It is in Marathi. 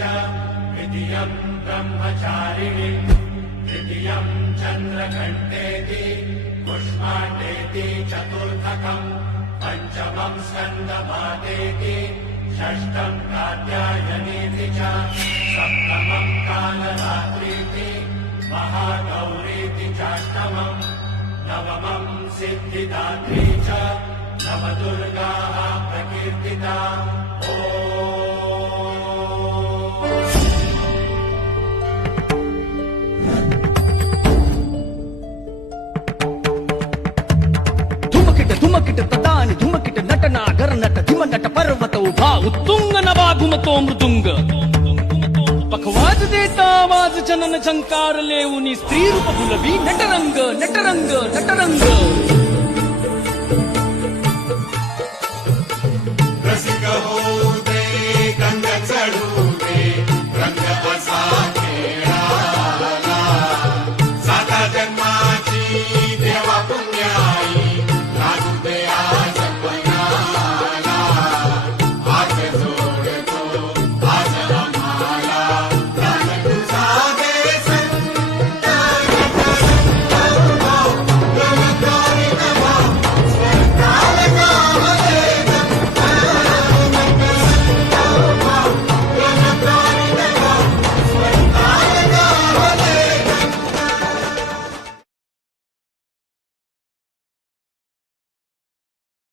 द्वितीयम् ब्रह्मचारिणी तृतीयम् चन्द्रघण्टेति पुष्माण्डेति चतुर्थकम् पञ्चमम् स्कन्दपादेति षष्ठम् कात्यायनीति च सप्तमम् कालरात्रीति महागौरीति चाष्टमम् नवमम् सिद्धिदात्री च नवदुर्गाः प्रकीर्तिता धुमकिट तदानि धुमकिट नटना गरनट धिमनट पर्वत उभा उत्तुंग नवा घुमतो मृदुंग पखवाज देता आवाज चनन झंकार लेऊनी स्त्री रूप गुलबी नटरंग नटरंग नटरंग रसिक हो